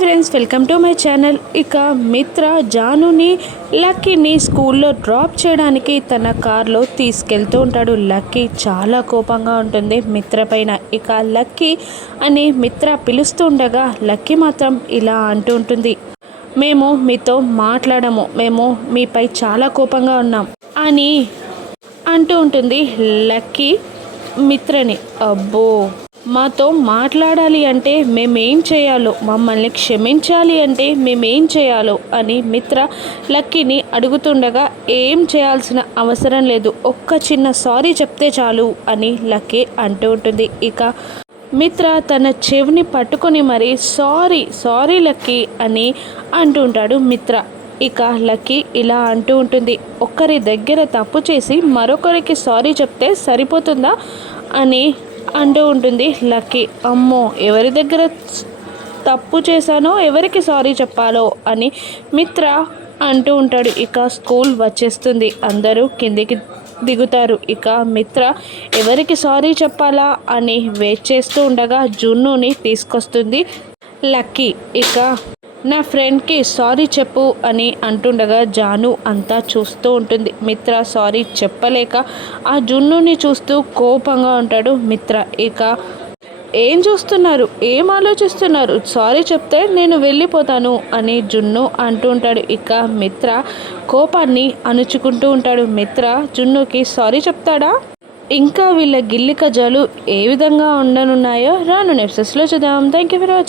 Friends, welcome to my channel. ఇక మిత్ర జానుని లక్కీని స్కూల్లో డ్రాప్ చేయడానికి తన కార్లో తీసుకెళ్తూ ఉంటాడు. లక్కీ చాలా కోపంగా ఉంటుంది మిత్ర పైన. ఇక లక్కీ అని మిత్ర పిలుస్తూ ఉండగా లక్కీ మాత్రం ఇలా అంటూ ఉంటుంది, మేము మీతో మాట్లాడము, మేము మీపై చాలా కోపంగా ఉన్నాం అని అంటూ ఉంటుంది లక్కీ మిత్రని. అబ్బో, మాతో మాట్లాడాలి అంటే మేమేం చేయాలో, మమ్మల్ని క్షమించాలి అంటే మేమేం చేయాలో అని మిత్ర లక్కీని అడుగుతుండగా, ఏం చేయాల్సిన అవసరం లేదు, ఒక్క చిన్న సారీ చెప్తే చాలు అని లక్కీ అంటూ ఉంటుంది. ఇక మిత్ర తన చెవిని పట్టుకొని మరి సారీ సారీ లక్కీ అని అంటూ ఉంటాడు మిత్ర. ఇక లక్కీ ఇలా అంటూ ఉంటుంది, ఒక్కరి దగ్గర తప్పు చేసి మరొకరికి సారీ చెప్తే సరిపోతుందా అని అంటూ ఉంటుంది లక్కీ. అమ్మో, ఎవరి దగ్గర తప్పు చేశానో ఎవరికి సారీ చెప్పాలో అని మిత్ర అంటూ ఉంటాడు. ఇక స్కూల్ వచ్చేస్తుంది, అందరూ కిందికి దిగుతారు. ఇక మిత్ర ఎవరికి సారీ చెప్పాలా అని వెయిట్ చేస్తూ ఉండగా జున్నుని తీసుకొస్తుంది లక్కీ. ఇక నా ఫ్రెండ్కి సారీ చెప్పు అని అంటుండగా జాను అంతా చూస్తూ ఉంటుంది. మిత్ర సారీ చెప్పలేక ఆ జున్నుని చూస్తూ కోపంగా ఉంటాడు మిత్ర. ఇక ఏం చూస్తున్నారు, ఏం ఆలోచిస్తున్నారు, సారీ చెప్తే నేను వెళ్ళిపోతాను అని జున్ను అంటూ ఉంటాడు. ఇక మిత్ర కోపాన్ని అణుచుకుంటూ ఉంటాడు. మిత్ర జున్నుకి సారీ చెప్తాడా? ఇంకా వీళ్ళ గిల్లి కజాలు ఏ విధంగా ఉండనున్నాయో రాను ఎపిసోడ్స్లో చూద్దాం. Thank you for watching.